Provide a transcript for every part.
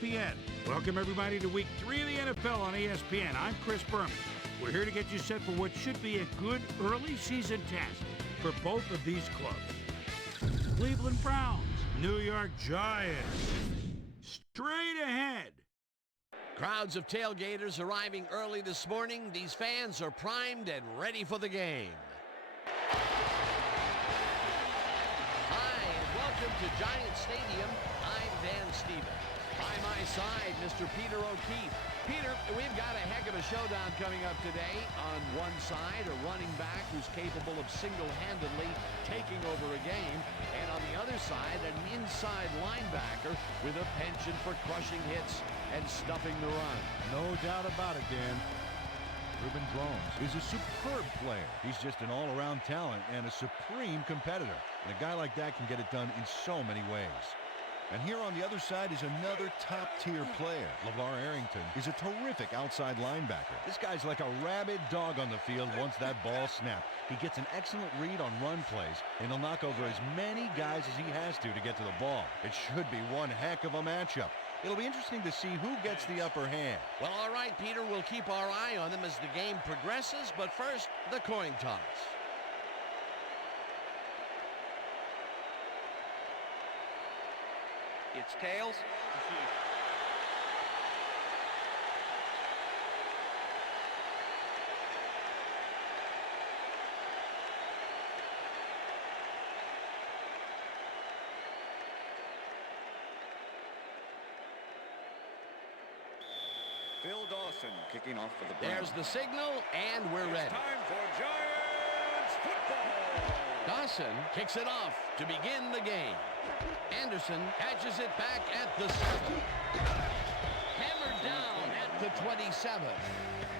ESPN. Welcome everybody to week 3 of the NFL on ESPN. I'm Chris Berman. We're here to get you set for what should be a good early season test for both of these clubs. Cleveland Browns, New York Giants. Straight ahead. Crowds of tailgaters arriving early this morning. These fans are primed and ready for the game. Hi, and welcome to Giant Stadium. I'm Dan Stevens. By my side, Mr. Peter O'Keefe. Peter, we've got a heck of a showdown coming up today. On one side, a running back who's capable of single-handedly taking over a game. And on the other side, an inside linebacker with a penchant for crushing hits and stuffing the run. No doubt about it, Dan. Ruben Drones is a superb player. He's just an all-around talent and a supreme competitor. And a guy like that can get it done in so many ways. And here on the other side is another top-tier player. LeVar Arrington is a terrific outside linebacker. This guy's like a rabid dog on the field once that ball snapped. He gets an excellent read on run plays, and he'll knock over as many guys as he has to get to the ball. It should be one heck of a matchup. It'll be interesting to see who gets the upper hand. Well, all right, Peter, we'll keep our eye on them as the game progresses, but first, the coin toss. It's tails. Phil Dawson kicking off for the Browns. There's the signal, and we're ready. Time for Giants football. Dawson kicks it off to begin the game. Anderson catches it back at the 7. Hammered down at the 27.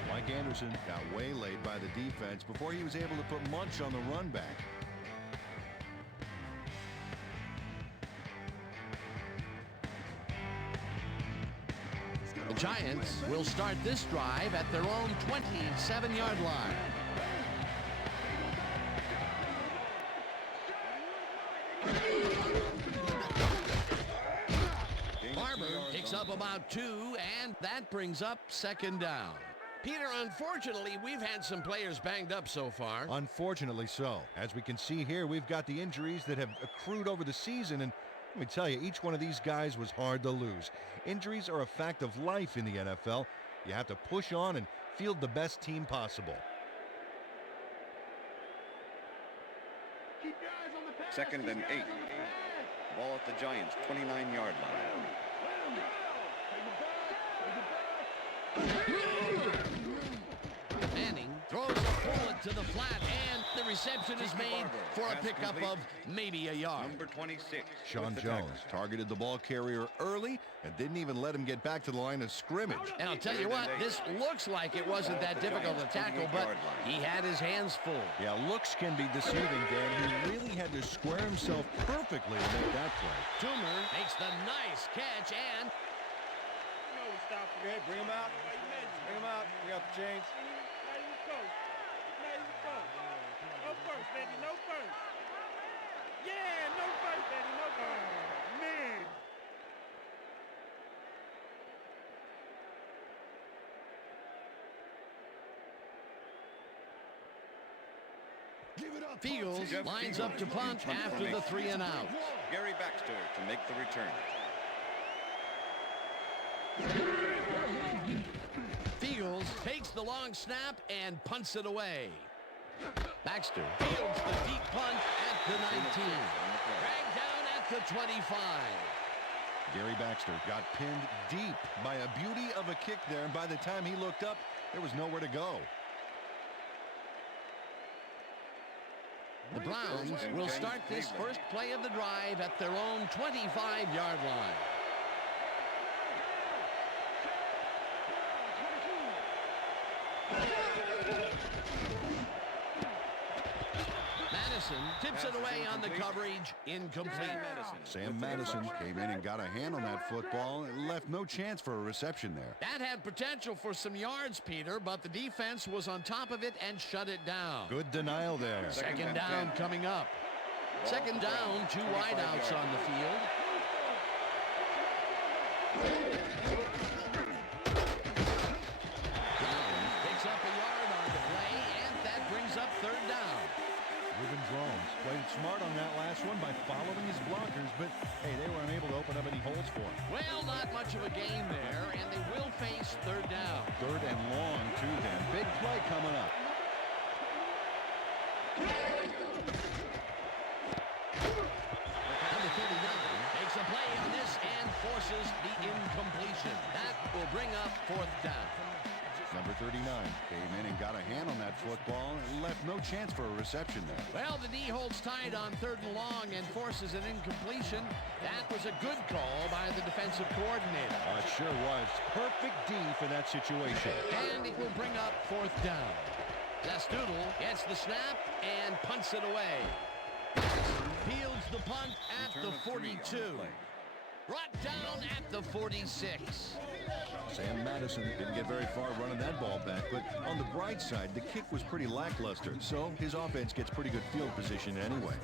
Mike Anderson got waylaid by the defense before he was able to put much on the run back. The Giants will start this drive at their own 27-yard line. Barber picks up about 2, and that brings up second down. Peter, unfortunately, we've had some players banged up so far. Unfortunately so. As we can see here, we've got the injuries that have accrued over the season, and let me tell you, each one of these guys was hard to lose. Injuries are a fact of life in the NFL. You have to push on and field the best team possible. Second and 8. Ball at the Giants' 29-yard line. Manning throws a bullet to the flat, and the reception is made for a pickup of maybe a yard. Number 26. Sean Jones targeted the ball carrier early and didn't even let him get back to the line of scrimmage. And I'll tell you what, this looks like it wasn't that difficult to tackle, but he had his hands full. Yeah, looks can be deceiving, Dan. He really had to square himself perfectly to make that play. Toomer makes the nice catch, and Okay, bring him out. Bring him out. We got the chains. No first, baby. No first. Yeah, no first, baby. No first. Man. Fields lines up to punt after the 3 and out. Gary Baxter to make the return. Fields takes the long snap and punts it away. Baxter fields the deep punt at the 19. Dragged down at the 25. Gary Baxter got pinned deep by a beauty of a kick there, and by the time he looked up, there was nowhere to go. The Browns will start this first play of the drive at their own 25-yard line. Madison tips it away on the coverage. Incomplete. Sam Madison came in and got a hand on that football and left no chance for a reception there. That had potential for some yards, Peter, but the defense was on top of it and shut it down. Good denial there. Second down coming up. Second down, 2 wideouts on the field. not much of a gain there, and they will face third down. Third and long, too, Dan. Big play coming up. Number 39 makes a play on this and forces the incompletion. That will bring up fourth down. Number 39 came in and got a hand on that football and left no chance for a reception there. Well, the D holds tight on third and long and forces an incompletion. That was a good call by the defensive coordinator. It sure was. Perfect D for that situation. And it will bring up fourth down. Zastoodle gets the snap and punts it away. Fields the punt at the 42. Brought down at the 46. Sam Madison didn't get very far running that ball back, but on the bright side, the kick was pretty lackluster, so his offense gets pretty good field position anyway.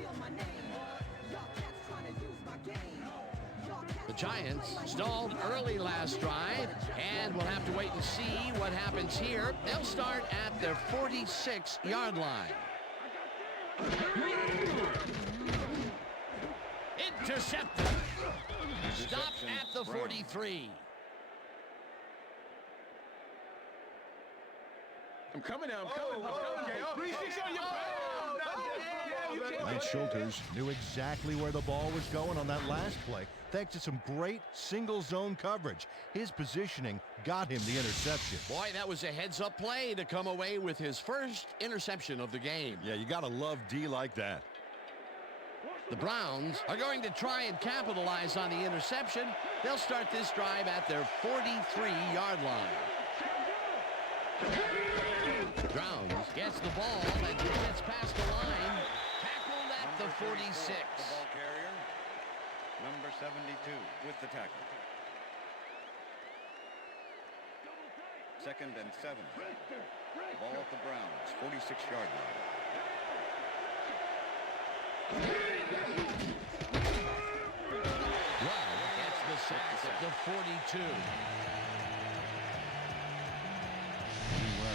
The Giants stalled early last drive, and we'll have to wait and see what happens here. They'll start at their 46-yard line. Intercepted. Stopped at the 43. I'm coming now. I'm coming. Okay. 3-6 on your Lance Schulters knew exactly where the ball was going on that last play, thanks to some great single zone coverage. His positioning got him the interception. Boy, that was a heads-up play to come away with his first interception of the game. Yeah, you gotta love D like that. The Browns are going to try and capitalize on the interception. They'll start this drive at their 43-yard line. Browns gets the ball and gets past the line. Tackled at the 46. The ball carrier, number 72, with the tackle. Second and 7. Ball at the Browns, 46-yard line. Brown gets the sack at the 42.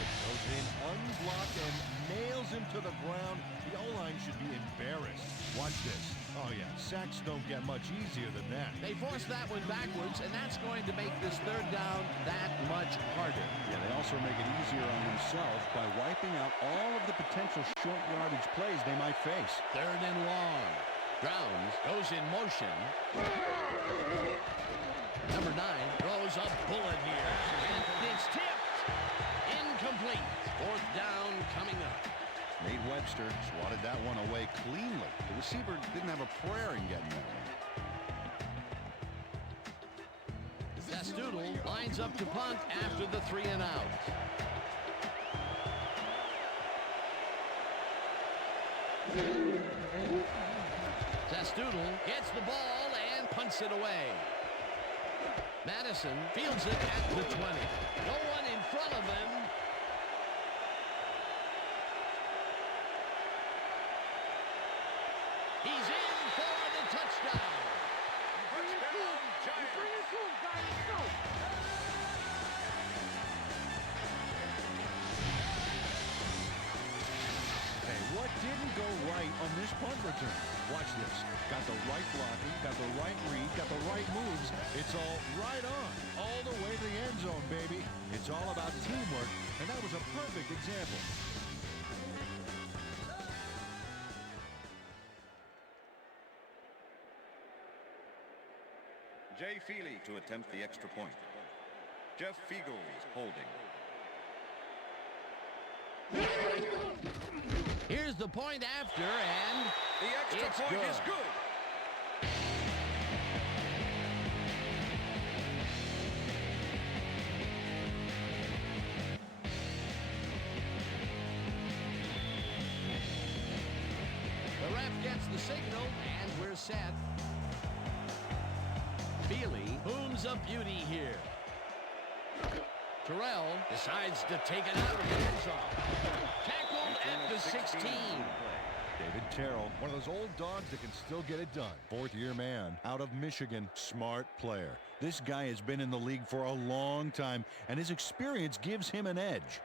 Goes in unblocked and nails him to the ground. The O-line should be embarrassed. Watch this. Oh, yeah. Sacks don't get much easier than that. They force that one backwards, and that's going to make this third down that much harder. Yeah, they also make it easier on themselves by wiping out all of the potential short yardage plays they might face. Third and long. Browns goes in motion. Number 9 throws a bullet here. And it's tipped. Incomplete. Fourth down coming up. Nate Webster swatted that one away cleanly. The receiver didn't have a prayer in getting that one. Zastoodle lines up to punt after the 3 and out. Zastoodle gets the ball and punts it away. Madison fields it at the 20. No one in front of him. He's in for the touchdown. Touchdown, Giants. Hey, what didn't go right on this punt return? Watch this. Got the right blocking, got the right read, got the right moves. It's all right on, all the way to the end zone, baby. It's all about teamwork, and that was a perfect example. Jay Feely to attempt the extra point. Jeff Fiegels holding. Here's the point after, and The extra it's point good. is good. The ref gets the signal, and we're set. Feely booms a beauty here. Terrell decides to take it out of the end zone. Tackled at the 16. David Terrell, one of those old dogs that can still get it done. Fourth-year man out of Michigan, smart player. This guy has been in the league for a long time, and his experience gives him an edge.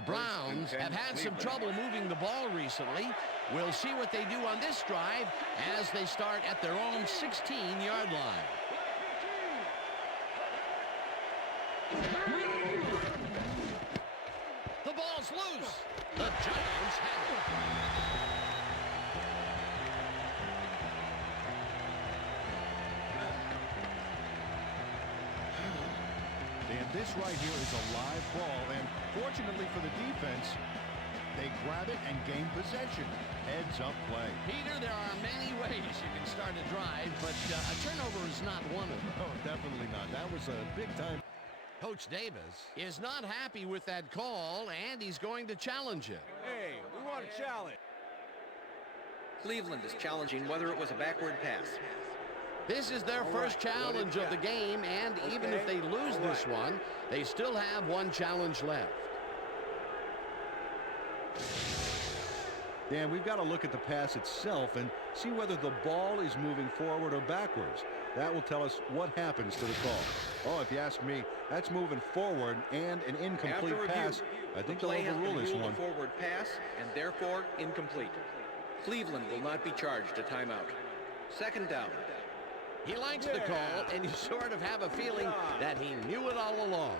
The Browns have had some trouble moving the ball recently. We'll see what they do on this drive as they start at their own 16-yard line. The ball's loose. The Giants have it. And this right here is a live ball, and fortunately for the defense, they grab it and gain possession. Heads-up play. Peter, there are many ways you can start a drive, but a turnover is not one of them. Oh, definitely not. That was a big-time. Coach Davis is not happy with that call, and he's going to challenge it. Hey, we want a challenge. Cleveland is challenging whether it was a backward pass. This is their first challenge of the game, and even if they lose this one, they still have one challenge left. Dan, we've got to look at the pass itself and see whether the ball is moving forward or backwards. That will tell us what happens to the call. Oh, if you ask me, that's moving forward and an incomplete pass. I think they'll overrule this one. A forward pass and therefore incomplete. Cleveland will not be charged a timeout. Second down. He likes the call, and you sort of have a feeling that he knew it all along.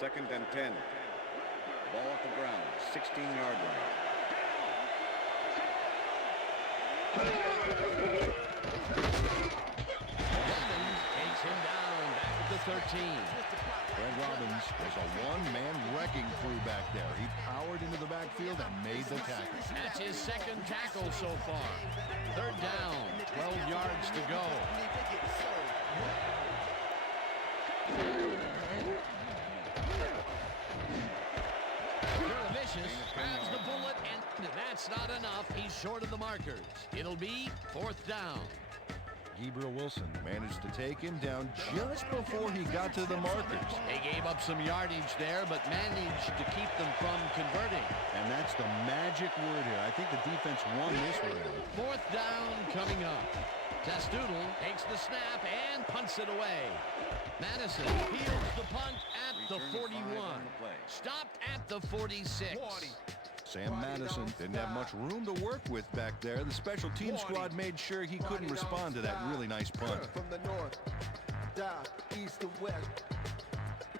Second and 10. Ball at the Browns, 16-yard line. Robbins takes him down back at the 13. Fred Robbins was a one-man wrecking crew back there. He powered into the backfield and made the tackle. That's his second tackle so far. Third down, 12 yards to go. Grabs the bullet, and that's not enough. He's short of the markers. It'll be fourth down. Gabriel Wilson managed to take him down just before he got to the markers. They gave up some yardage there, but managed to keep them from converting. And that's the magic word here. I think the defense won this round. Fourth down coming up. Testudo takes the snap and punts it away. Madison fields the punt at the 41. Stopped at the 46. Sam Madison didn't have much room to work with back there. The special team squad made sure he couldn't respond to that really nice punt. From the north, south, east, and west.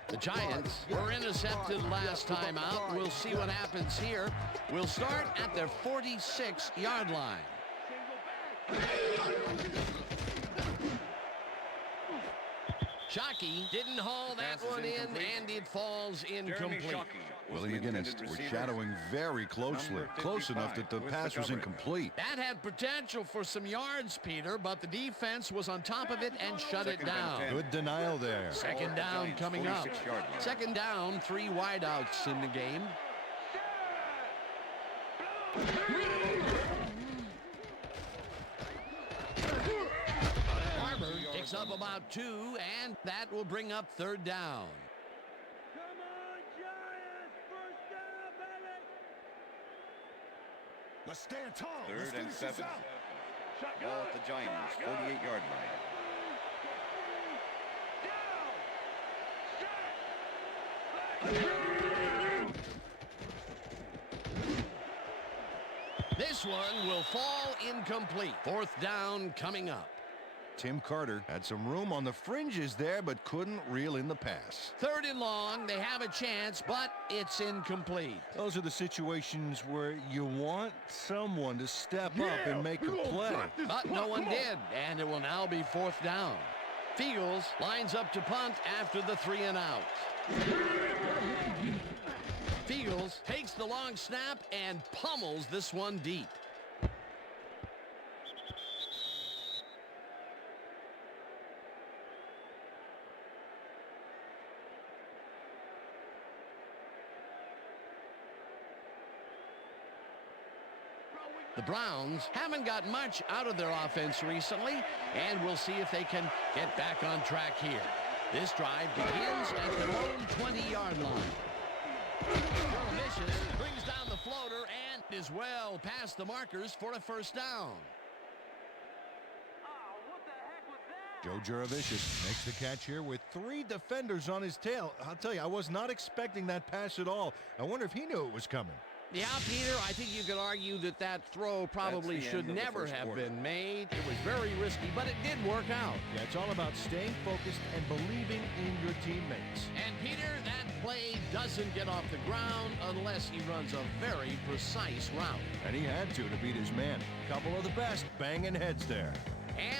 The Giants were intercepted last time out. We'll see what happens here. We'll start at their 46-yard line. Shockey didn't haul that one in, and it falls incomplete. Willie McGinnis was shadowing very closely, close enough that the pass was incomplete. That had potential for some yards, Peter, but the defense was on top of it and shut it down. Good denial there. Second down coming up. Second down, 3 wideouts in the game. Barber picks up about 2, and that will bring up third down. Come on, Giants! First down, baby! Let's stand tall. Third and 7. Ball at the Giants, 48-yard line. This one will fall incomplete. Fourth down coming up. Tim Carter had some room on the fringes there, but couldn't reel in the pass. Third and long, they have a chance, but it's incomplete. Those are the situations where you want someone to step up and make a play. But no one did, and it will now be fourth down. Fields lines up to punt after the 3 and out. Fields takes the long snap and pummels this one deep. The Browns haven't got much out of their offense recently, and we'll see if they can get back on track here. This drive begins at their own 20-yard line. Vicious brings down the floater, and is well past the markers for a first down. Joe Juravicius makes the catch here with 3 defenders on his tail. I'll tell you, I was not expecting that pass at all. I wonder if he knew it was coming. Yeah, Peter, I think you could argue that that throw probably should never have been made. It was very risky, but it did work out. Yeah, it's all about staying focused and believing in your teammates. And Peter, that play doesn't get off the ground unless he runs a very precise route. And he had to beat his man. Couple of the best banging heads there.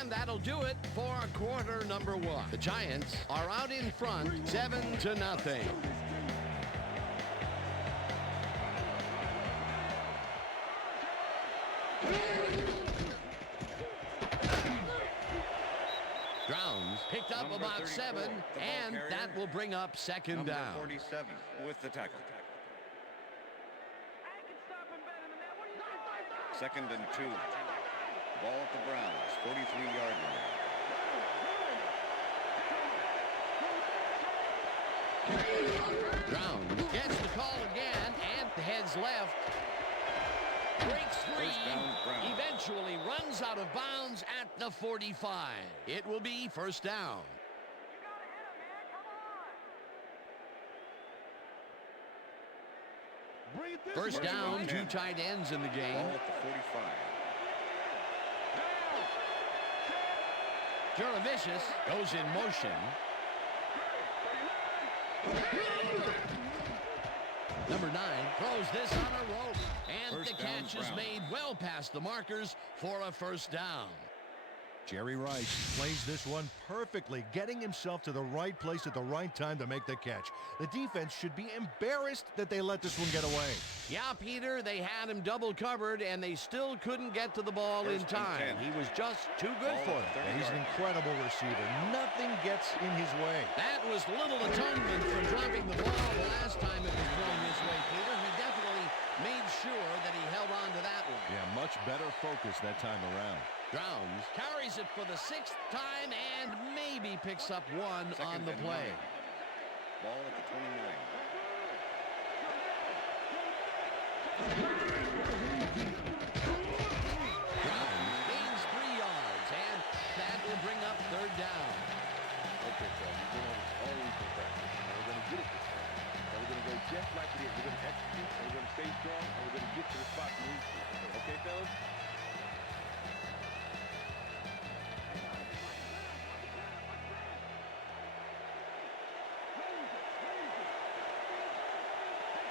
And that'll do it for quarter number 1. The Giants are out in front, 7-0. Drowns picked up about 7, and that will bring up second down. 47 with the tackle. Second and 2. Ball at the Browns, 43-yard line. Drowns gets the call again and heads left. Breaks free, eventually runs out of bounds at the 45. It will be first down. First down, 2 tight ends in the game. Ball at the 45. Juravicius goes in motion. Number 9 throws this on a rope. And the catch is made well past the markers for a first down. Jerry Rice plays this one perfectly, getting himself to the right place at the right time to make the catch. The defense should be embarrassed that they let this one get away. Yeah, Peter, they had him double covered, and they still couldn't get to the ball in time. He was just too good for them. Yeah, he's an incredible receiver. Nothing gets in his way. That was little atonement for dropping the ball the last time it was thrown his way, Peter. He definitely made sure that he held on to that one. Yeah, much better focus that time around. Drowns carries it for the 6th time and maybe picks up 1 on the play. Ball at the 29. Drowns gains 3 yards, and that will bring up third down. Okay, so you're doing all week in practice. And we're going to get it this time. And we're going to go just like it is. We're going to execute, and we're going to stay strong, and we're going to get to the spot we need to. Okay, fellas?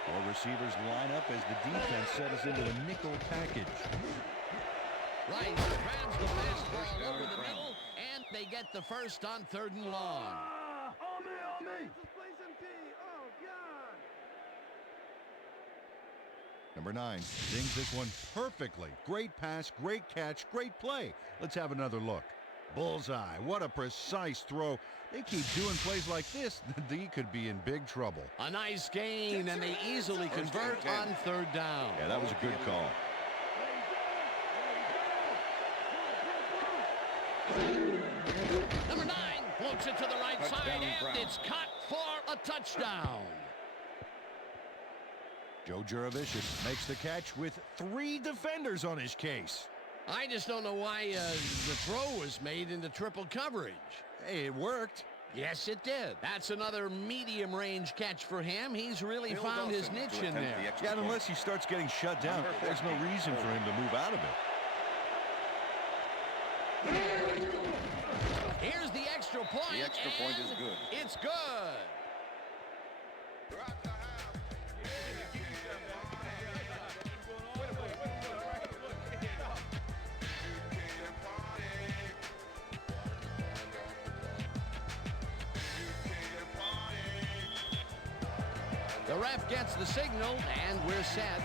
Our receivers line up as the defense settles into a nickel package. Rice grabs the fast ball over the middle, and they get the first on 3rd and long. On me! Number 9 sings this one perfectly. Great pass, great catch, great play. Let's have another look. Bullseye. What a precise throw. They keep doing plays like this, they could be in big trouble. A nice gain, and they easily convert on 3rd down. Yeah, that was a good call. Number 9 floats it to the right side, and it's caught for a touchdown. Joe Juravicius makes the catch with 3 defenders on his case. I just don't know why the throw was made into triple coverage. Hey, it worked. Yes, it did. That's another medium-range catch for him. He's really found his niche in there. Yeah, unless he starts getting shut down, there's no reason for him to move out of it. Here's the extra point. The extra point is good. It's good. The ref gets the signal, and we're set.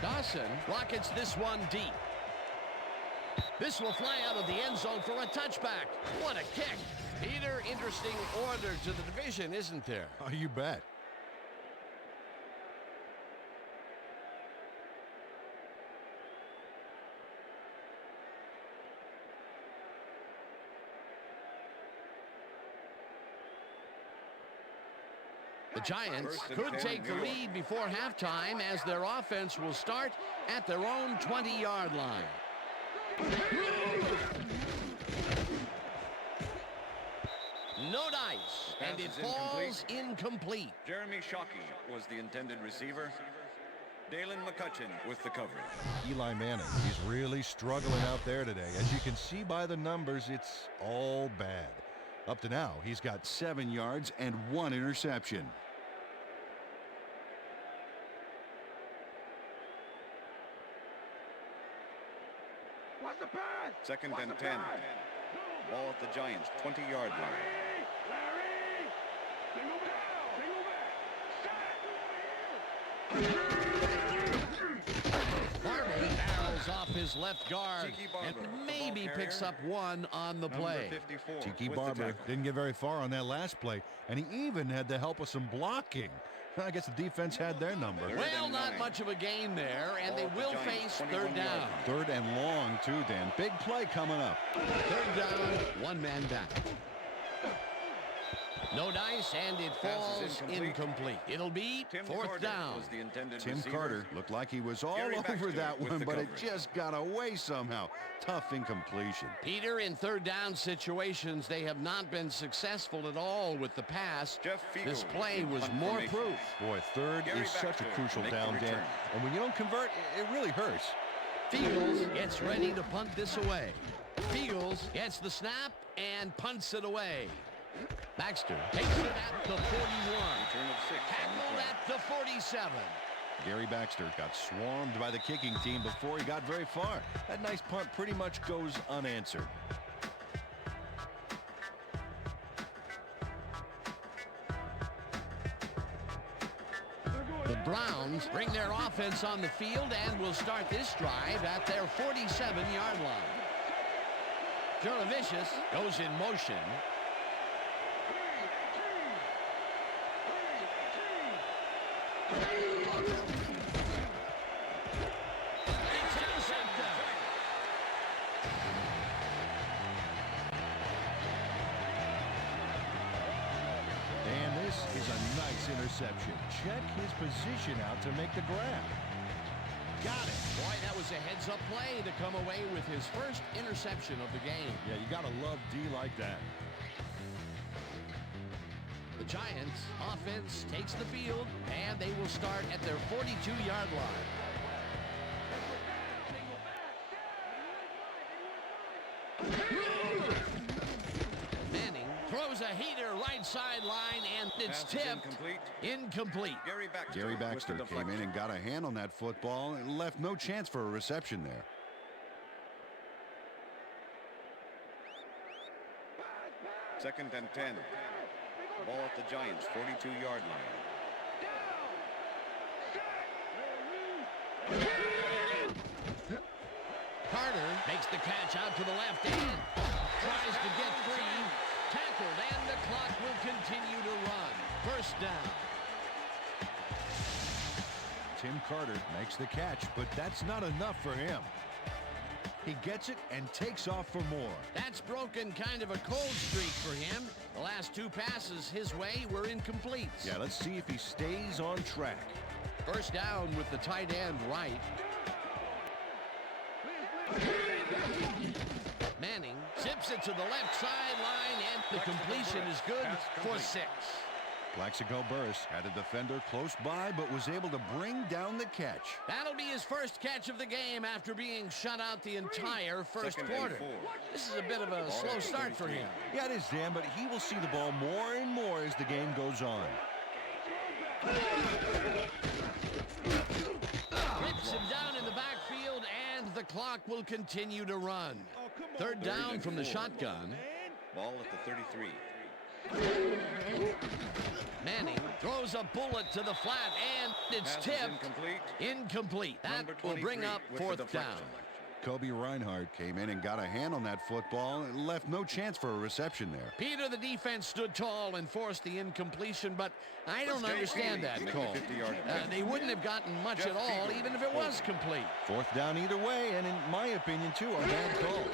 Dawson rockets this one deep. This will fly out of the end zone for a touchback. What a kick. Peter, interesting order to the division, isn't there? Oh, you bet. The The Giants could take the lead before halftime as their offense will start at their own 20-yard line. No dice, and it falls incomplete. Jeremy Shockey was the intended receiver. Dalen McCutcheon with the coverage. Eli Manning, he's really struggling out there today. As you can see by the numbers, it's all bad. Up to now, he's got 7 yards and 1 interception. What's the pass? Second and 10. Ball at the Giants' 20-yard line. Larry! Single back! Single back! Barber barrels off his left guard Tiki Barber, and the maybe ball picks carrier. up 1 on the play. Number 54 Tiki with the Barber tackle. didn't get very far on that last play, and he even had the help of some blocking. I guess the defense had their number. Well, not much of a gain there, and they will face third down. Third and long, too, Dan. Big play coming up. Third down, 1 man down. No dice, and it falls incomplete. It'll be Tim fourth Carter down. was the intended Tim receiver. Carter looked like he was all Gary over Baxter that with one, the but it coverage. just got away somehow. Tough incompletion. Peter, in third down situations, they have not been successful at all with the pass. Jeff This Fiegel play in was punt more formation. proof. Boy, third Gary is such a Baxter crucial make the down, Dan. return. And when you don't convert, it really hurts. Fields gets ready to punt this away. Fields gets the snap and punts it away. Baxter takes it at the 41. Return of 6 on the Tackled play. at the 47. Gary Baxter got swarmed by the kicking team before he got very far. That nice punt pretty much goes unanswered. The Browns bring their offense on the field and will start this drive at their 47-yard line. Juravicius goes in motion. It's intercepted. And this is a nice interception. Check his position out to make the grab. Got it. Boy, that was a heads-up play to come away with his first interception of the game. Yeah, you got to love D like that. The Giants offense takes the field, and they will start at their 42-yard line. Manning throws a heater right sideline, and it's Pass is tipped. Incomplete. Gary Baxter Baxter with the came in deflection. and got a hand on that football and left no chance for a reception there. Second and 10. Ball at the Giants' 42-yard line. Carter makes the catch out to the left end. Tries to get free. Tackled, and the clock will continue to run. First down. Tim Carter makes the catch, but that's not enough for him. He gets it and takes off for more. That's broken kind of a cold streak for him. The last 2 passes his way were incomplete. Yeah, let's see if he stays on track. First down with the tight end right. Manning zips it to the left sideline, and the completion is good for 6. Plaxico Burress had a defender close by, but was able to bring down the catch. That'll be his first catch of the game after being shut out the entire first Second and quarter. 4. This is a bit of a slow start for him. Yeah, it is, Dan, but he will see the ball more and more as the game goes on. Rips him down in the backfield, and the clock will continue to run. Third down from the shotgun. Ball at the 33. Manning throws a bullet to the flat, and it's Pass is tipped. Incomplete. That Number will bring 23 up with the fourth down. deflection. Kobe Reinhardt came in and got a hand on that football and left no chance for a reception there. Peter, the defense stood tall and forced the incompletion, but I don't understand that Make call. the 50-yard They wouldn't have gotten much at all, even if it was complete. Fourth down either way, and in my opinion, too, a bad call.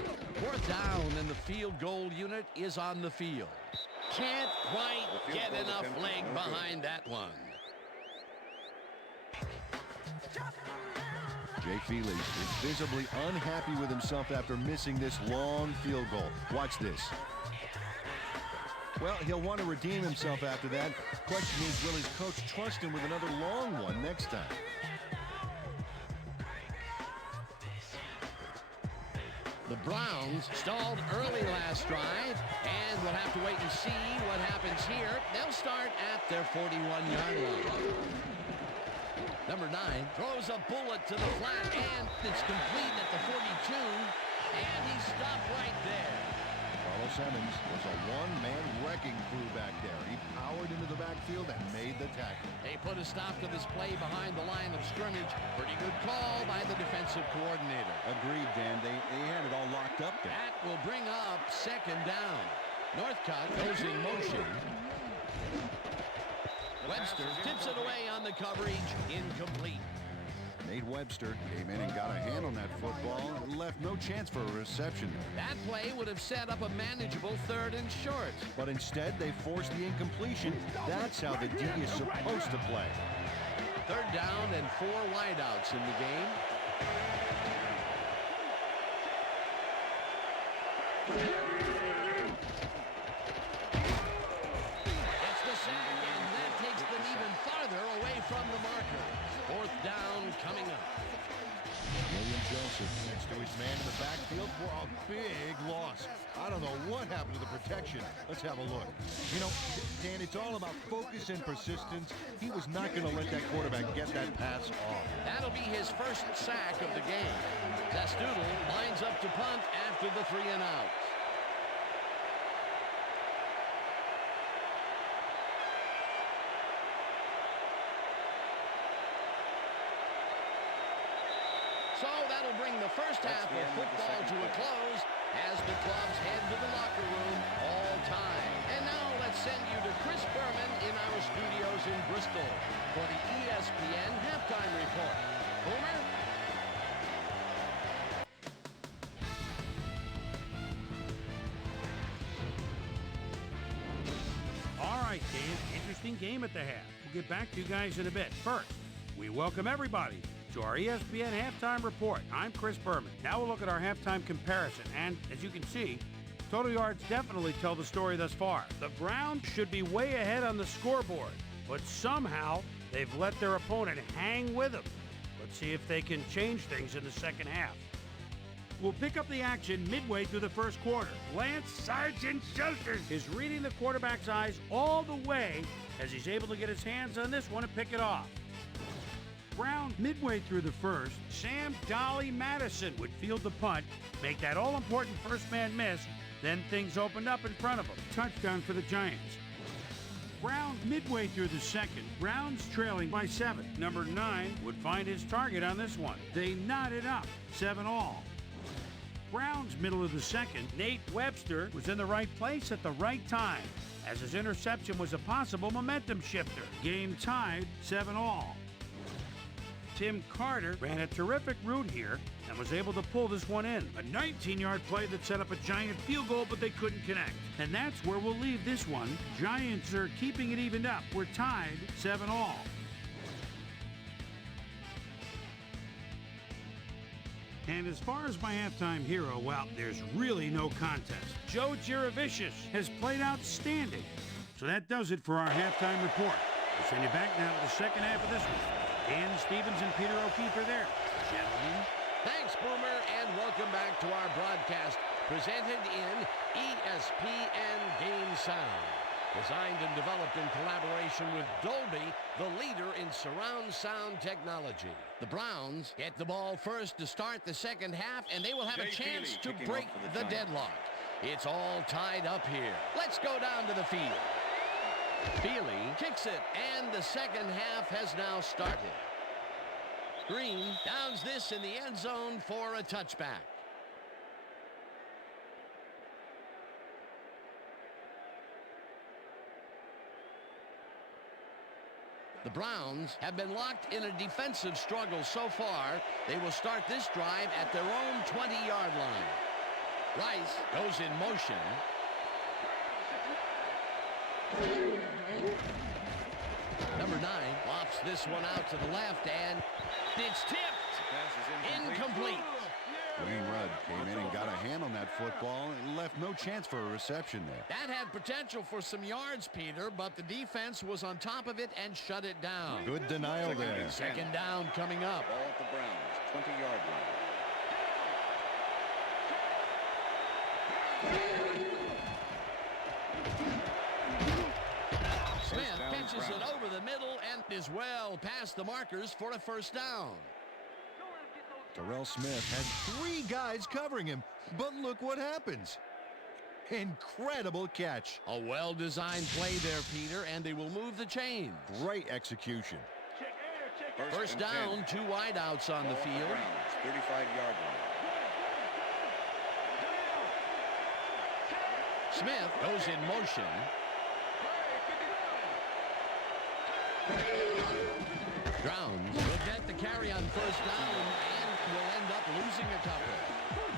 Fourth down, and the field goal unit is on the field. can't quite get enough leg behind that one. Jay Feely is visibly unhappy with himself after missing this long field goal. Watch this. Well, he'll want to redeem himself after that. Question is, will his coach trust him with another long one next time? The Browns stalled early last drive, and we'll have to wait and see what happens here. They'll start at their 41-yard line. Number 9 throws a bullet to the flat, and it's complete at the 42, and he stopped right there. Carlos Emmons was a one-man wrecking crew back there. He powered into the backfield and made the tackle. They put a stop to this play behind the line of scrimmage. Pretty good call by the defensive coordinator. Agreed, Dan. They had it all locked up there. That will bring up second down. Northcutt goes in motion. Webster tips it away on the coverage, incomplete. Nate Webster came in and got a hand on that football and left no chance for a reception. That play would have set up a manageable 3rd and short. But instead, they forced the incompletion. That's how the D is supposed to play. 3rd down and 4 wideouts in the game. It's the sack, and that takes them even farther away from the marker. 4th down coming up. William Joseph next to his man in the backfield for a big loss. I don't know what happened to the protection. Let's have a look. You know, Dan, it's all about focus and persistence. He was not going to let that quarterback get that pass off. That'll be his first sack of the game. Testudo lines up to punt after the 3 and out. So that'll bring the first half of football to a close as the clubs head to the locker room all time. And now let's send you to Chris Berman in our studios in Bristol for the ESPN halftime report. Boomer? All right, Dave, interesting game at the half. We'll get back to you guys in a bit. First, we welcome everybody to our ESPN halftime report. I'm Chris Berman. Now we'll look at our halftime comparison, and as you can see, total yards definitely tell the story thus far. The Browns should be way ahead on the scoreboard, but somehow they've let their opponent hang with them. Let's see if they can change things in the second half. We'll pick up the action midway through the first quarter. Lance Sergeant Shelters is reading the quarterback's eyes all the way as he's able to get his hands on this one and pick it off. Brown midway through the first, Sam Dolly Madison would field the punt, make that all-important first man miss, then things opened up in front of him. Touchdown for the Giants. Brown midway through the second, Browns trailing by 7. Number 9 would find his target on this one. They knotted up, 7-all. Browns middle of the second, Nate Webster was in the right place at the right time, as his interception was a possible momentum shifter. Game tied, 7-all. Tim Carter ran a terrific route here and was able to pull this one in. A 19-yard play that set up a Giant field goal, but they couldn't connect. And that's where we'll leave this one. Giants are keeping it evened up. We're tied, 7-all. And as far as my halftime hero, well, there's really no contest. Joe Giravicius has played outstanding. So that does it for our halftime report. We'll send you back now to the second half of this one. Dan Stevens and Peter O'Keefe are there. Gentlemen. Thanks, Boomer, and welcome back to our broadcast presented in ESPN Game Sound. Designed and developed in collaboration with Dolby, the leader in surround sound technology. The Browns get the ball first to start the second half, and they will have a chance to break the deadlock. It's all tied up here. Let's go down to the field. Feely kicks it, and the second half has now started. Green downs this in the end zone for a touchback. The Browns have been locked in a defensive struggle so far. They will start this drive at their own 20-yard line. Rice goes in motion. Number 9 lofts this one out to the left, and it's tipped. Pass is Incomplete. Wayne Rudd came in and got a hand on that football and left no chance for a reception there. That had potential for some yards, Peter, but the defense was on top of it and shut it down. Good denial there. Second down coming up. Ball at the Browns, 20-yard line. Smith pitches it over the middle and is well past the markers for a first down. Terrell Smith had 3 guys covering him, but look what happens. Incredible catch. A well-designed play there, Peter, and they will move the chains. Great execution. First down, 2 wideouts on the field. 35-yard line. Smith goes in motion. Browns will get the carry on first down and will end up losing a couple.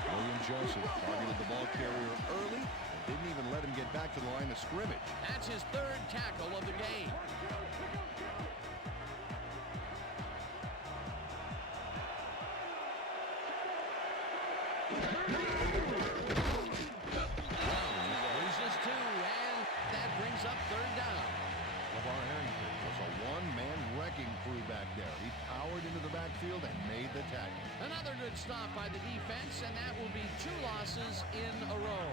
William Joseph targeted the ball carrier early and didn't even let him get back to the line of scrimmage. That's his 3rd tackle of the game. Browns loses 2, and that brings up 3rd down. LeVar Arrington was a one-man wrecking crew back there. He powered into the backfield and made the tackle. Another good stop by the defense, and that will be 2 losses in a row.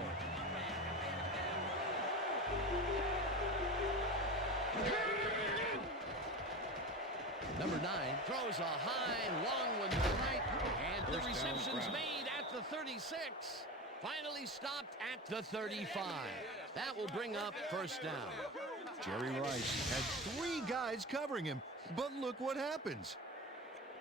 Number 9 throws a high, long one to the right, and the reception's made at the 36. Finally stopped at the 35. That will bring up first down. Jerry Rice had 3 guys covering him, but look what happens.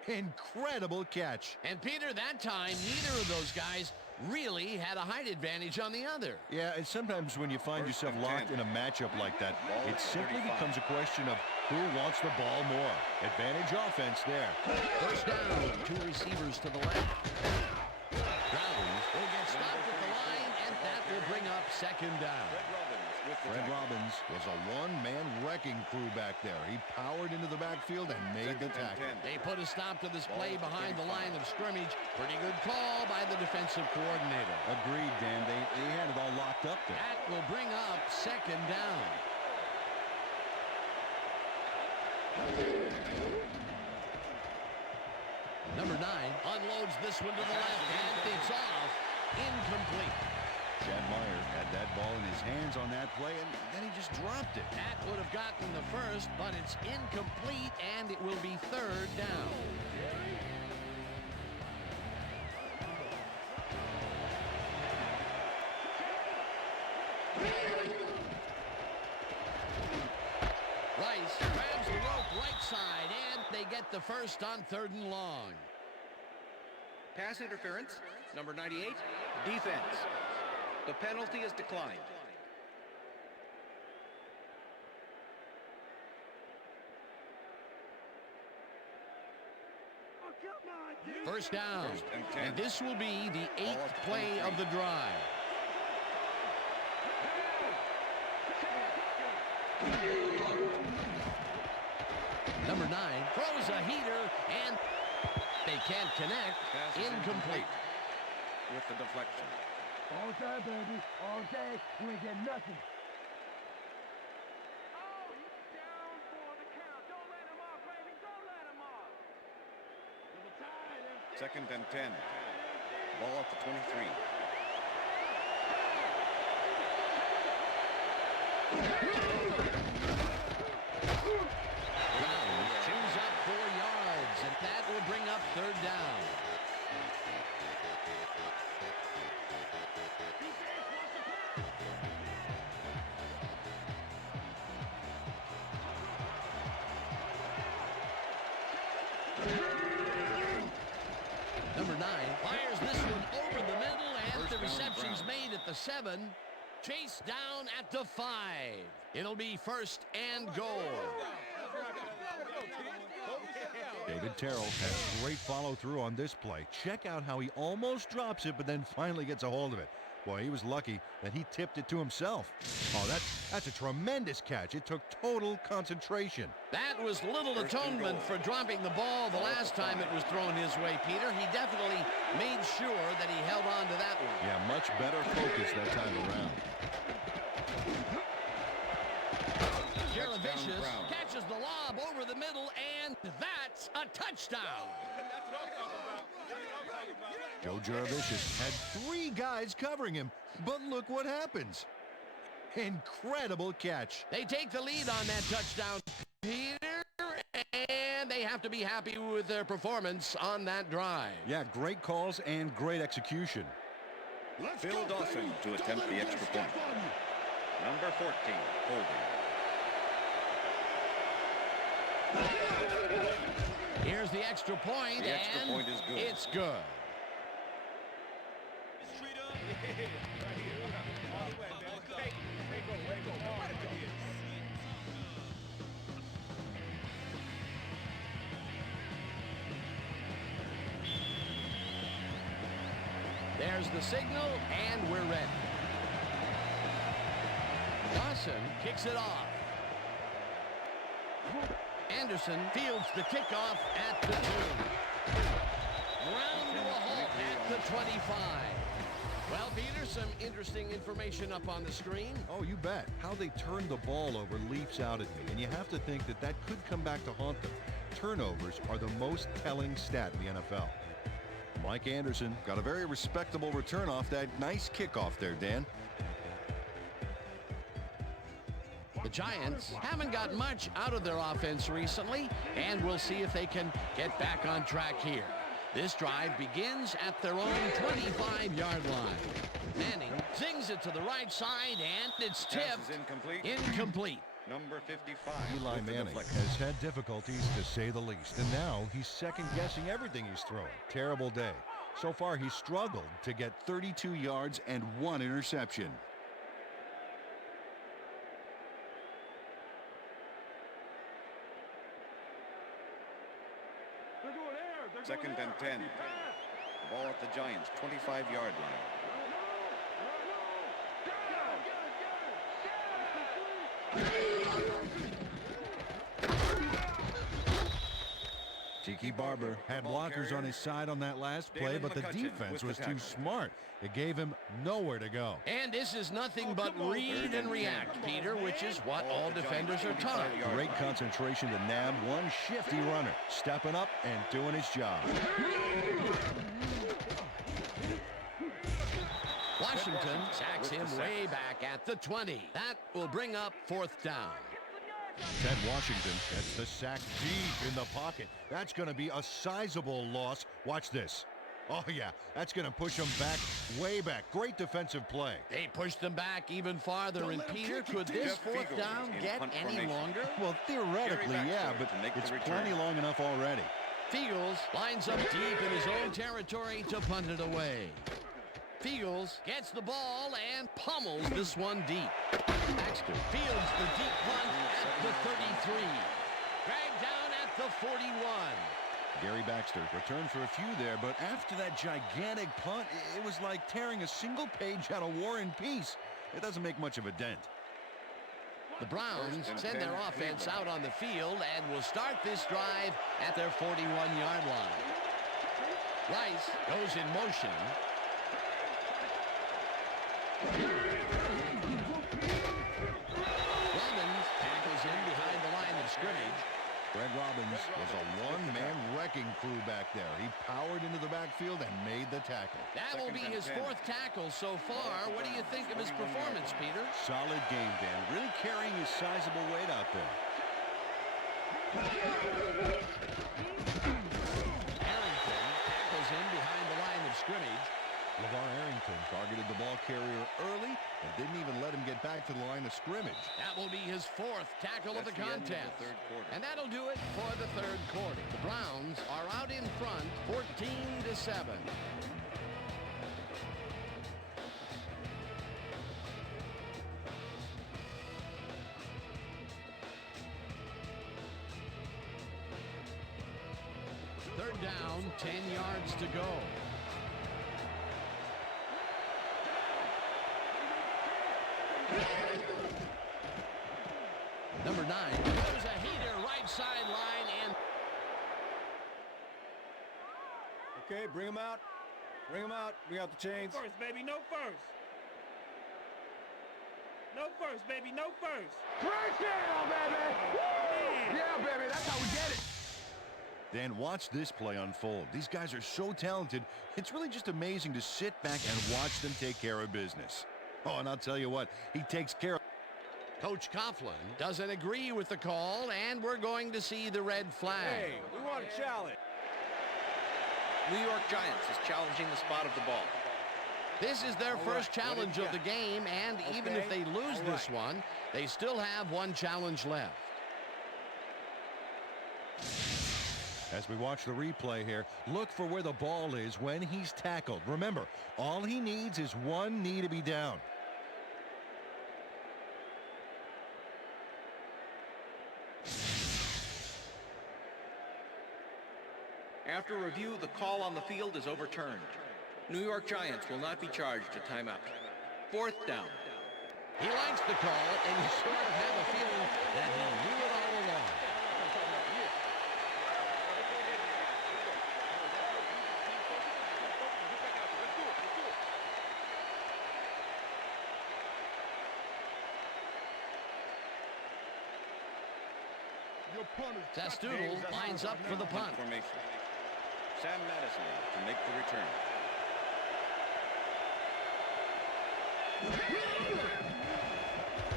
Incredible catch. And Peter, that time, neither of those guys really had a height advantage on the other. Yeah, and sometimes when you find yourself locked in a matchup like that, it simply becomes a question of who wants the ball more. Advantage offense there. First down, 2 receivers to the left. Browns will get stopped at the line, and that will bring up second down. Fred Robbins was a one-man wrecking crew back there. He powered into the backfield and made the tackle. They put a stop to this play behind the line of scrimmage. Pretty good call by the defensive coordinator. Agreed, Dan. They had it all locked up there. That will bring up second down. Number 9 unloads this one to the left, and it's off. Incomplete. Chad Myers had that ball in his hands on that play, and then he just dropped it. That would have gotten the first, but it's incomplete, and it will be third down. Rice grabs the rope right side, and they get the first on 3rd and long. Pass interference, number 98, defense. The penalty is declined. First down, First and 10. and this will be the 8th play of the drive. Number 9 throws a heater, and they can't connect. Pass is Incomplete. With the deflection. All day, baby. All day. You ain't getting nothing. Oh, he's down for the count. Don't let him off, baby. Don't let him off. Second and 10. Ball at the 23. Browns chews up 4 yards, and that will bring up third down. Number 9 fires this one over the middle, and First the down, reception's Browns. made at the 7. Chase down at the 5. It'll be first and goal. David Terrell has great follow-through on this play. Check out how he almost drops it, but then finally gets a hold of it. Boy, he was lucky that he tipped it to himself. Oh, that's a tremendous catch. It took total concentration. That was little atonement for dropping the ball the last time it was thrown his way, Peter. He definitely made sure that he held on to that one. Yeah, much better focus that time around. Vicious catches the lob over the middle, and that's a touchdown. Joe Juravicius had 3 guys covering him, but look what happens. Incredible catch. They take the lead on that touchdown, Peter, and they have to be happy with their performance on that drive. Yeah, great calls and great execution. Phil Dawson to attempt the extra point. Number 14, holding. Here's the extra point, The extra and point is good. It's good. There's the signal, and we're ready. Dawson kicks it off. Anderson fields the kickoff at the 2. Ground to a halt at the 25. Well, Peter, some interesting information up on the screen. Oh, you bet. How they turn the ball over leaps out at me, and you have to think that could come back to haunt them. Turnovers are the most telling stat in the NFL. Mike Anderson got a very respectable return off that nice kickoff there, Dan. The Giants haven't got much out of their offense recently, and we'll see if they can get back on track here. This drive begins at their own 25-yard line. Manning zings it to the right side, and it's tipped. Incomplete. Number 55. Eli Manning has had difficulties, to say the least, and now he's second-guessing everything he's throwing. Terrible day. So far, he's struggled to get 32 yards and 1 interception. Second and 10. The ball at the Giants' 25-yard line. Tiki Barber had blockers on his side on that last play, but the defense was too smart. It gave him nowhere to go. And this is nothing but read and react, Peter, which is what all defenders are taught. Great concentration to nab one shifty runner, stepping up and doing his job. Washington sacks him way back at the 20. That will bring up 4th down. Ted Washington gets the sack deep in the pocket. That's going to be a sizable loss. Watch this. Oh, yeah, that's going to push them back, way back. Great defensive play. They pushed them back even farther, and Peter, could this 4th down get any longer? Well, theoretically, yeah, but it's plenty long enough already. Fields lines up deep in his own territory to punt it away. Fields gets the ball and pummels this one deep. Baxter fields the deep punt at the 33. Dragged down at the 41. Gary Baxter returned for a few there, but after that gigantic punt, it was like tearing a single page out of War and Peace. It doesn't make much of a dent. The Browns send their offense out on the field and will start this drive at their 41-yard line. Rice goes in motion. Robbins tackles in behind the line of scrimmage. Fred Robbins was a one-man wrecking crew back there. He powered into the backfield and made the tackle. That will be his 4th tackle so far. What do you think of his performance, Peter? Solid game, Dan. Really carrying his sizable weight out there. Arrington tackles in behind the line of scrimmage. LeVar Arrington targeted the ball carrier early and didn't even let him get back to the line of scrimmage. That will be his 4th tackle of the contest. And that'll do it for the 3rd quarter. The Browns are out in front, 14-7. Third down, 10 yards to go. Number 9 throws a heater right sideline and Okay, bring him out. Bring him out. Bring out the chains. No first, baby, no first. No first, baby, no first. First down, baby! Woo! Yeah, baby, that's how we get it. Dan, watch this play unfold. These guys are so talented, it's really just amazing to sit back and watch them take care of business. Oh, and I'll tell you what, he takes care of... Coach Coughlin doesn't agree with the call, and we're going to see the red flag. Hey, we want a challenge. New York Giants is challenging the spot of the ball. This is their first challenge of the game, and even if they lose this one, they still have one challenge left. As we watch the replay here, look for where the ball is when he's tackled. Remember, all he needs is one knee to be down. After review, the call on the field is overturned. New York Giants will not be charged a timeout. 4th down. He likes the call, and you sort of have a feeling that he knew it all along. Testoodle lines up for the punt. Formation. Sam Madison to make the return.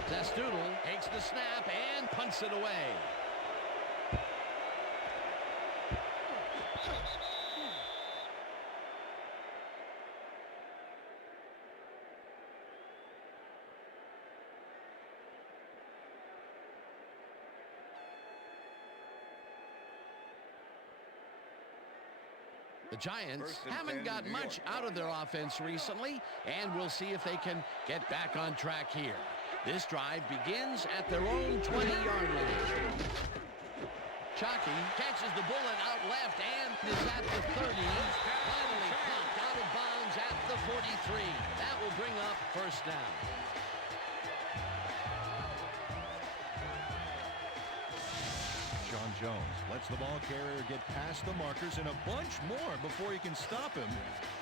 Testoodle takes the snap and punts it away. The Giants haven't got much out of their offense recently, and we'll see if they can get back on track here. This drive begins at their own 20-yard line. Shockey catches the bullet out left and is at the 30. Finally popped out of bounds at the 43. That will bring up first down. John Jones lets the ball carrier get past the markers and a bunch more before he can stop him.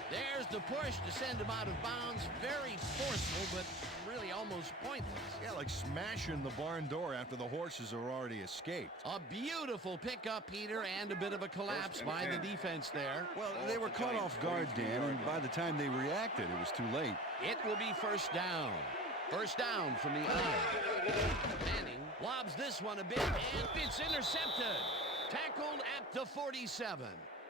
There's the push to send him out of bounds. Very forceful, but really almost pointless. Yeah, like smashing the barn door after the horses are already escaped. A beautiful pickup, Peter, and a bit of a collapse by the defense there. Well, they were caught off guard, Dan, and by the time they reacted, it was too late. It will be first down. First down from the I. Manning lobs this one a bit, and it's intercepted. Tackled at the 47.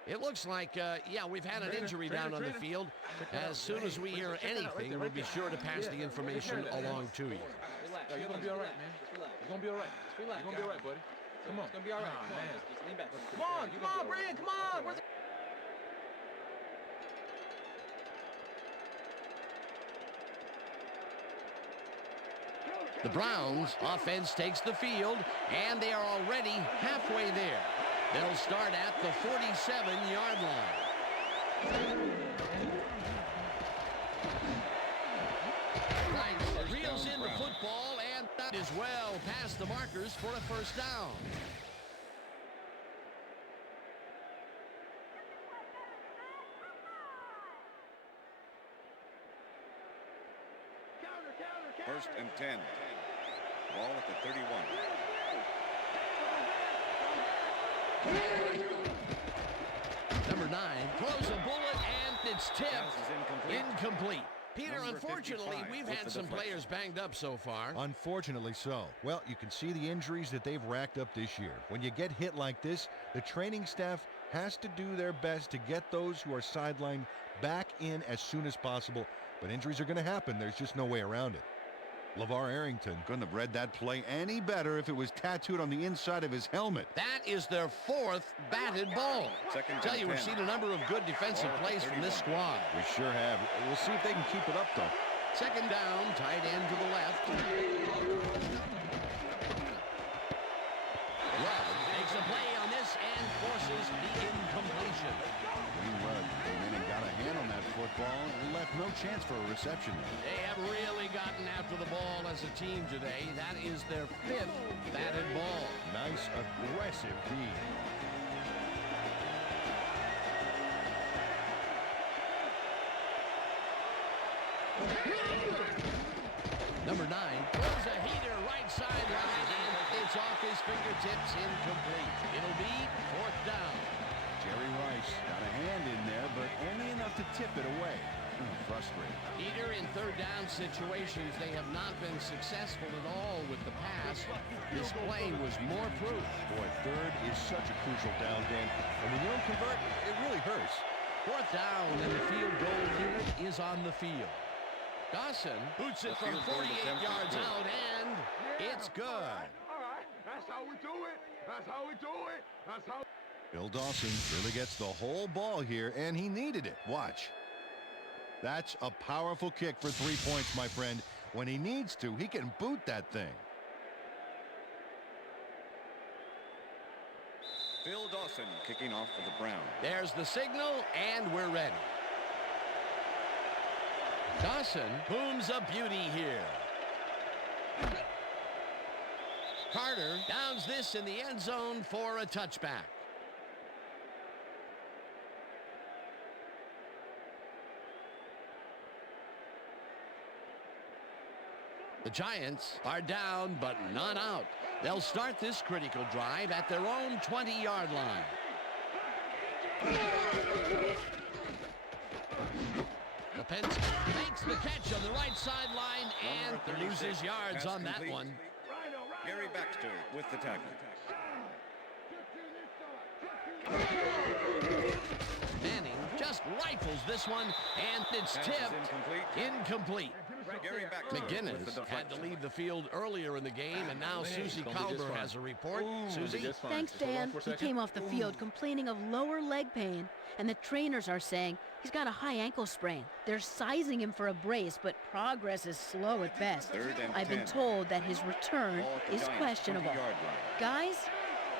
It looks like, yeah, we've had an injury down on the field. As soon as we hear anything, we'll be sure to pass the information along to you. You're going to be all right, man. You're going to be all right. You're going to be all right, buddy. Come on. It's going to be all right. Come on, Brian, come on. The Browns offense takes the field, and they are already halfway there. They'll start at the 47-yard line. Rice reels in the football, and that is well past the markers for a first down. First and 10. Ball at the 31. Number 9 throws a bullet, and it's tipped. Incomplete. Peter, unfortunately, we've had some players banged up so far. Unfortunately so. Well, you can see the injuries that they've racked up this year. When you get hit like this, the training staff has to do their best to get those who are sidelined back in as soon as possible. But injuries are going to happen. There's just no way around it. LeVar Arrington couldn't have read that play any better if it was tattooed on the inside of his helmet. That is their 4th batted ball. Tell you, we've seen a number of good defensive plays from this squad. We sure have. We'll see if they can keep it up, though. Second down, tight end to the left. Rudd makes a play on this and forces the incompletion. Green Rudd came in and got a hand on that football and left no chance for a reception. They have really gotten after the ball as a team today. That is their 5th batted ball. Nice, aggressive D. Number 9 throws a heater right sideline, and it's off his fingertips, incomplete. It'll be 4th down. Jerry Rice got a hand in there, but only enough to tip it away. Frustrating. Heater in 3rd down situations, they have not been successful at all with the pass. This play was more proof. Boy, 3rd is such a crucial down, Dan. And when you don't convert, it really hurts. 4th down, and the field goal unit is on the field. Dawson boots it from 48 yards out, and it's good. All right. That's how we do it. That's how we do it. That's how. Bill Dawson really gets the whole ball here, and he needed it. Watch. That's a powerful kick for 3 points, my friend. When he needs to, he can boot that thing. Phil Dawson kicking off for the Browns. There's the signal, and we're ready. Dawson booms a beauty here. Carter downs this in the end zone for a touchback. The Giants are down, but not out. They'll start this critical drive at their own 20-yard line. Lipinski makes the catch on the right sideline and loses yards on that one. Gary Baxter with the tackle. Manning just rifles this one, and it's tipped. Incomplete. Gary Baxter McGinnis had to leave the field earlier in the game, and now Susie Calber has a report. Susie? Thanks, Dan. He came off the field complaining of lower leg pain, and the trainers are saying he's got a high ankle sprain. They're sizing him for a brace, but progress is slow at best. I've been told that his return is questionable. Guys,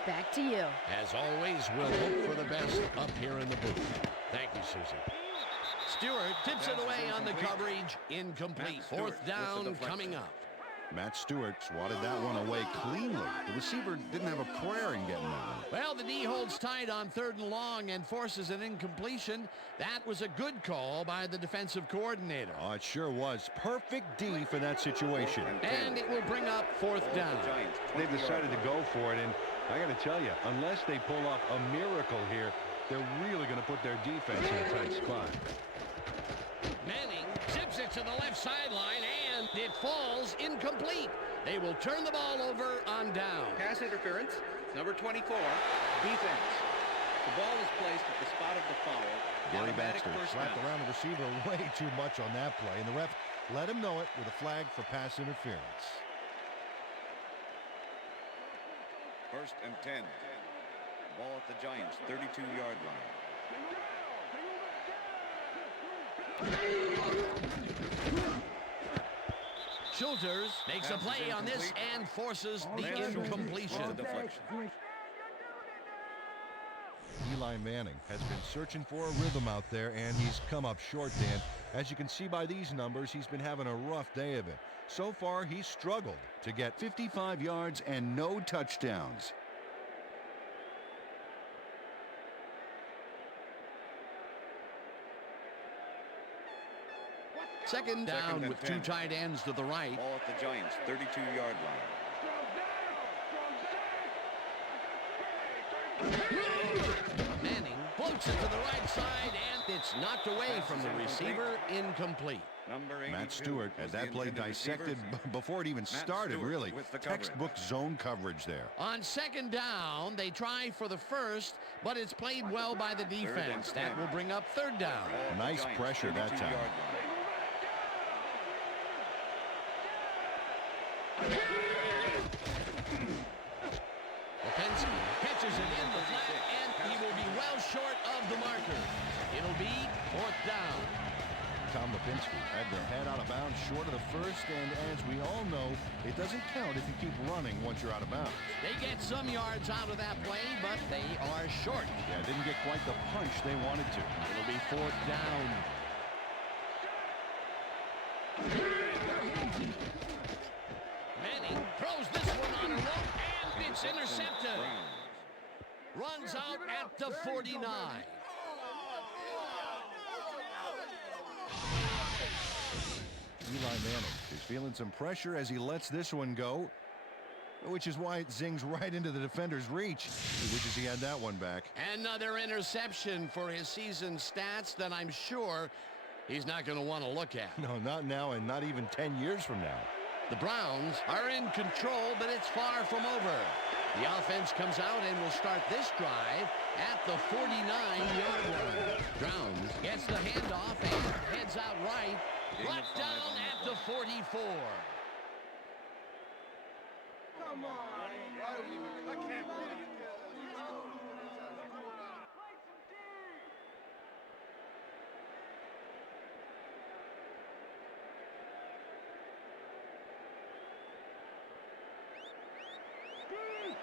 back to you. As always, we'll hope for the best up here in the booth. Thank you, Susie. Stewart tips it away on the coverage. Incomplete. 4th down coming up. Matt Stewart swatted that one away cleanly. The receiver didn't have a prayer in getting that one. Well, the D holds tight on 3rd and long and forces an incompletion. That was a good call by the defensive coordinator. Oh, it sure was. Perfect D for that situation. And it will bring up 4th down. They've decided to go for it, and I got to tell you, unless they pull off a miracle here, they're really going to put their defense in a tight spot. Manning zips it to the left sideline, and it falls incomplete. They will turn the ball over on down. Pass interference, number 24, defense. The ball is placed at the spot of the foul. Gary Automatic Baxter first slapped down. around the receiver way too much on that play, and the ref let him know it with a flag for pass interference. 1st and 10. Ball at the Giants' 32-yard line. Schulters makes a play on this and forces the incompletion. Eli Manning has been searching for a rhythm out there, and he's come up short, Dan. As you can see by these numbers, he's been having a rough day of it. So far, he's struggled to get 55 yards and no touchdowns. Second down with 2 tight ends to the right. Ball at the Giants' 32-yard line. Manning floats it to the right side, and it's knocked away from the receiver. Incomplete. Matt Stewart had that play dissected before it even started, really. Textbook zone coverage there. On 2nd down, they try for the first, but it's played well by the defense. That will bring up 3rd down. Nice pressure that time. Lipinski catches it in the flat, and he will be well short of the marker. It'll be 4th down. Tom Lipinski had their head out of bounds short of the first, and as we all know, it doesn't count if you keep running once you're out of bounds. They get some yards out of that play, but they are short. Yeah, didn't get quite the punch they wanted to. It'll be 4th down. Manning throws this one on a rope, and it's intercepted. Runs out at the 49. Eli Manning is feeling some pressure as he lets this one go, which is why it zings right into the defender's reach. He wishes he had that one back. Another interception for his season stats that I'm sure he's not going to want to look at. No, not now, and not even 10 years from now. The Browns are in control, but it's far from over. The offense comes out and will start this drive at the 49-yard line. Browns gets the handoff and heads out right. Brought down at the 44. Come on. I can't believe it.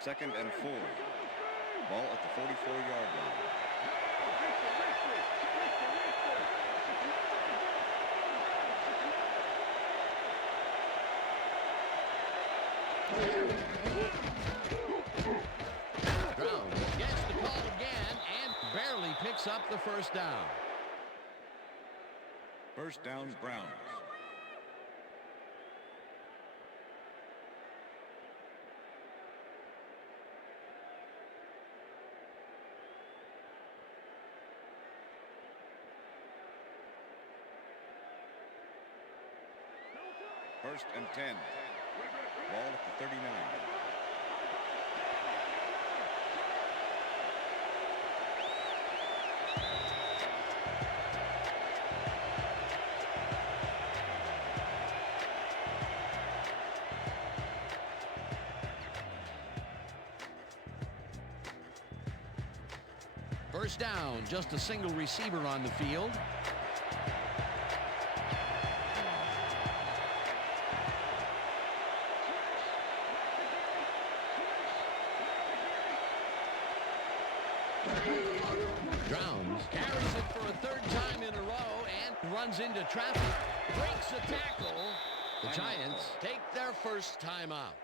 Second and 4. Ball at the 44-yard line. Brown gets the call again and barely picks up the first down. First down, Browns. First and 10. Ball at the 39. First down, just a single receiver on the field. Drowns carries it for a third time in a row and runs into traffic. Breaks a tackle. The Giants take their first time out.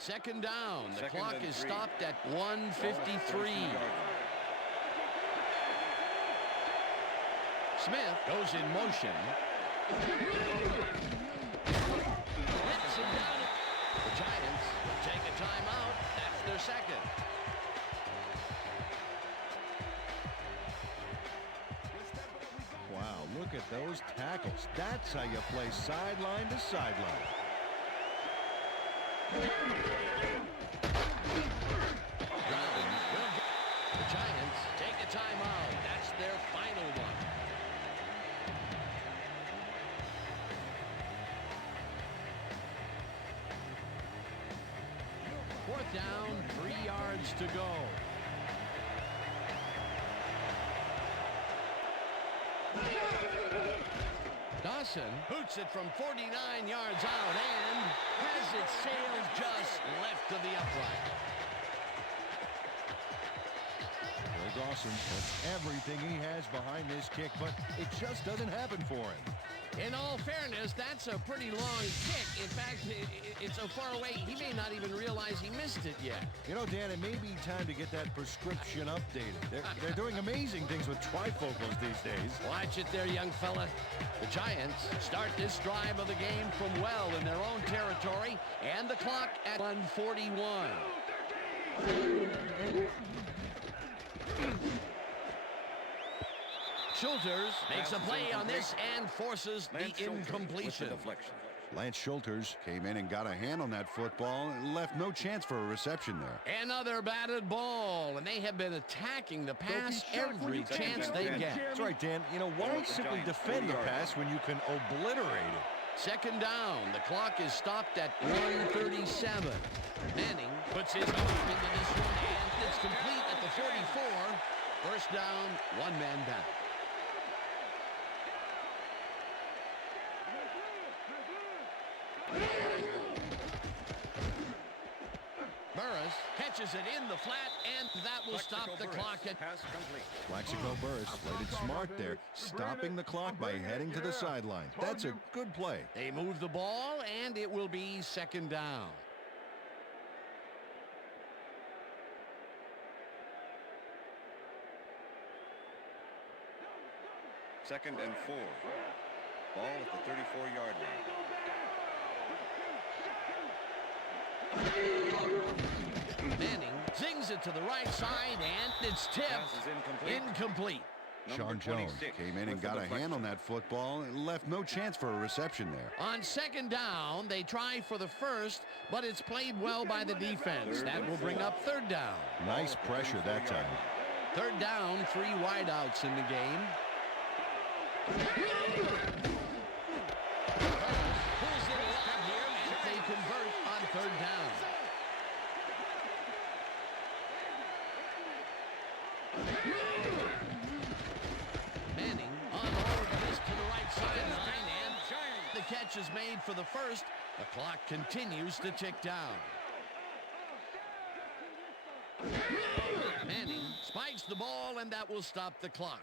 Second down. The clock is stopped at 1:53. Smith goes in motion. Hits him down. The Giants will take a timeout. That's their second. Wow, look at those tackles. That's how you play sideline to sideline. The Giants take a timeout. That's their final one. Fourth down, 3 yards to go. Dawson hoots it from 49 yards out and has it sailed just left to the upright. Bill Dawson puts everything he has behind this kick, but it just doesn't happen for him. In all fairness, that's a pretty long kick. In fact, it's so far away, he may not even realize he missed it yet. You know, Dan, it may be time to get that prescription updated. They're doing amazing things with trifocals these days. Watch it there, young fella. The Giants start this drive of the game from well in their own territory, and the clock at 1:41. Schulters makes a play on this and forces the incompletion. Lance Schulters came in and got a hand on that football and left no chance for a reception there. Another batted ball, and they have been attacking the pass every chance they get. That's right, Dan. You know, why simply defend the pass when you can obliterate it? Second down. The clock is stopped at 1:37. Manning puts his arm into this one, and it's complete at the 44. First down, one man back. Burris catches it in the flat, and that will stop the clock. Pass complete. Plaxico Burress played it smart there, stopping the clock by heading to the sideline. That's a good play. They move the ball, and it will be second down. Second and 4. Ball at the 34-yard line. Manning zings it to the right side, and it's tipped. Pass is Incomplete. Sean Jones came in and got a hand on that football and left no chance for a reception there. On second down, they try for the first, but it's played well by the defense. That will bring up third down. Nice pressure that time. Third down, 3 wideouts in the game. Pulls it along here, and they convert on third down. Manning on all of this to the right sideline, and the catch is made for the first. The clock continues to tick down. Manning spikes the ball, and that will stop the clock.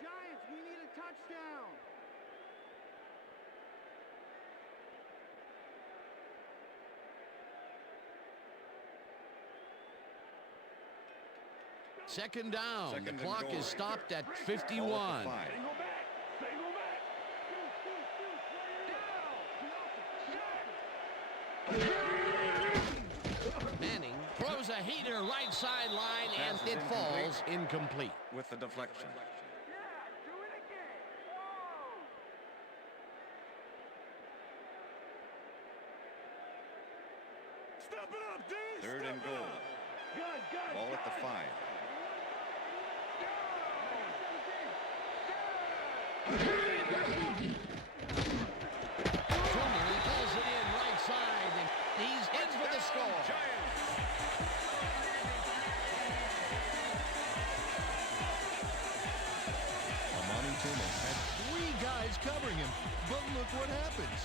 Giants, we need a touchdown. Second down. Second The clock and goal. is stopped at Ball 51. at the 5. Manning throws a heater right sideline, and Pass is it falls incomplete. With the deflection. Step it up, D. Third Step and it goal. up. Good, good. Ball at the 5. Truman pulls it in right side, and he's in for the score. Amani Truman had 3 guys covering him, but look what happens.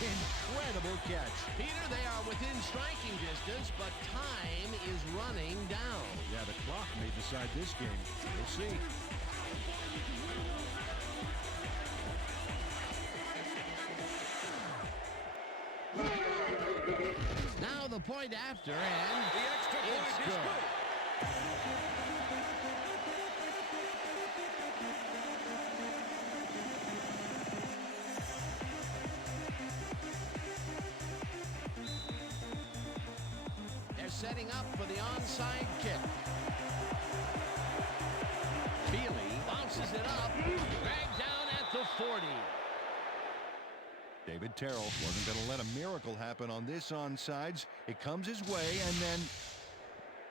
Incredible catch. Peter, they are within striking distance, but time is running down. Yeah, the clock may decide this game. We'll see. Now the point after, and The extra point it's is good. They're setting up for the onside kick. Bealey bounces it up, dragged down at the 40. David Terrell wasn't going to let a miracle happen on this onside. It comes his way and then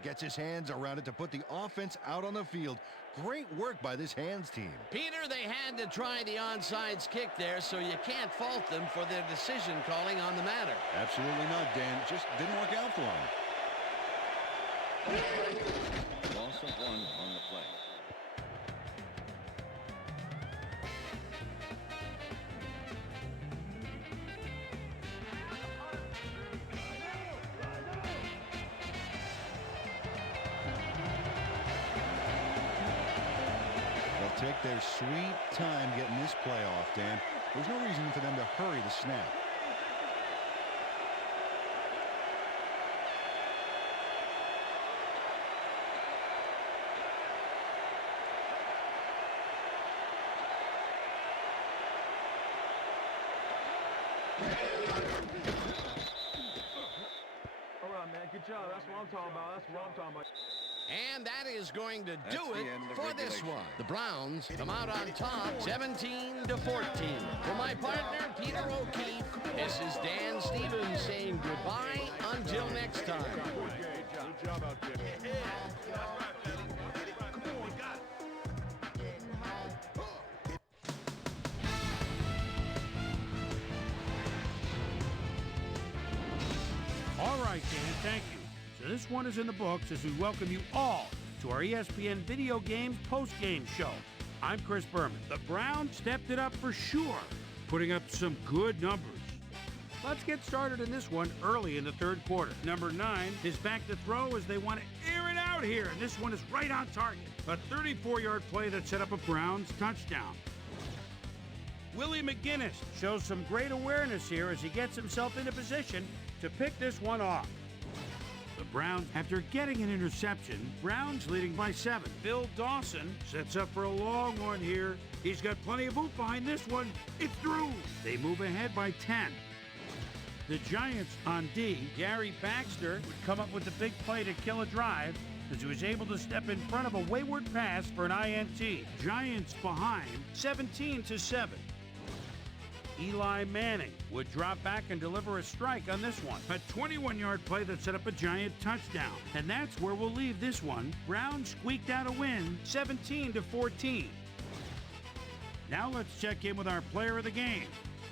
gets his hands around it to put the offense out on the field. Great work by this hands team. Peter, they had to try the onside kick there, so you can't fault them for their decision calling on the matter. Absolutely not, Dan. Just didn't work out for him. Loss of 1 on the play. They'll take their sweet time getting this play off, Dan. There's no reason for them to hurry the snap. All right, man. Good job. That's what I'm talking about. That's what I'm talking about. And that is going to That's do the it end of for this regulation. one. The Browns come out on top 17-14. For my partner, Peter O'Keefe, this is Dan Stevens saying goodbye until next time. Good job out there. All right, Dan, thank you. So this one is in the books as we welcome you all to our ESPN Video Games post-game show. I'm Chris Berman. The Browns stepped it up for sure, putting up some good numbers. Let's get started in this one early in the third quarter. Number 9 is back to throw as they want to air it out here, and this one is right on target. A 34-yard play that set up a Browns touchdown. Willie McGinnis shows some great awareness here as he gets himself into position to pick this one off. The Browns, after getting an interception, Browns leading by 7. Bill Dawson sets up for a long one here. He's got plenty of oomph behind this one. It's through. They move ahead by 10. The Giants on D, Gary Baxter would come up with the big play to kill a drive as he was able to step in front of a wayward pass for an INT. Giants behind 17-7. Eli Manning would drop back and deliver a strike on this one. A 21-yard play that set up a Giant touchdown. And that's where we'll leave this one. Browns squeaked out a win, 17-14. Now let's check in with our player of the game.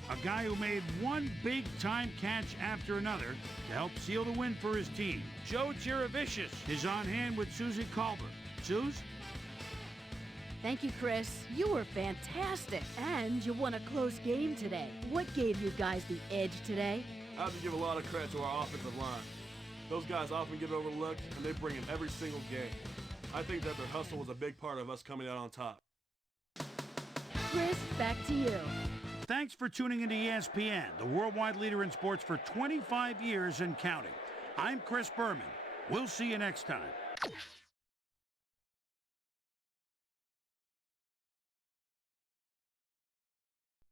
A guy who made one big-time catch after another to help seal the win for his team. Joe Chiravicius is on hand with Susie Culver. Suze? Thank you, Chris. You were fantastic. And you won a close game today. What gave you guys the edge today? I have to give a lot of credit to our offensive line. Those guys often get overlooked, and they bring in every single game. I think that their hustle was a big part of us coming out on top. Chris, back to you. Thanks for tuning into ESPN, the worldwide leader in sports for 25 years and counting. I'm Chris Berman. We'll see you next time.